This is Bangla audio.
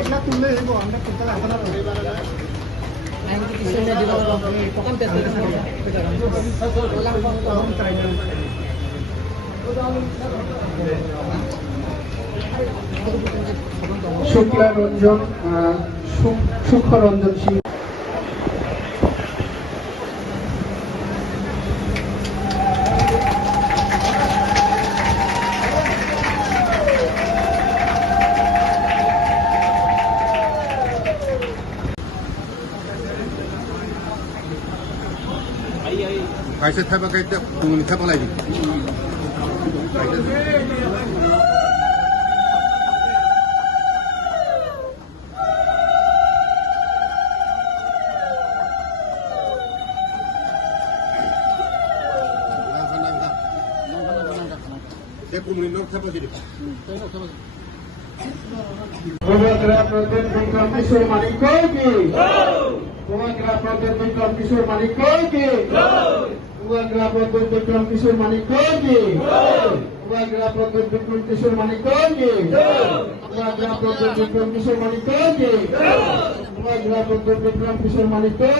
এটা তুললে হইব আমরা তুলতে লাগবে না আমি কি কিছু না দিব প্রথম টেস্ট শুক্লা রঞ্জন সুখ Ranjan Singh Kaisa thapa kaita kung thapa lagi. Dia kumpulin dong thapa jadi. Pemagara Praden Vikram Kishore Maniko ki Pemagara Praden Vikram Kishore Maniko ki Pemagara Praden Vikram Kishore Maniko ki Pemagara Praden Vikram Kishore Maniko ki Pemagara Praden Vikram Kishore Maniko ki Pemagara Praden Vikram Kishore Maniko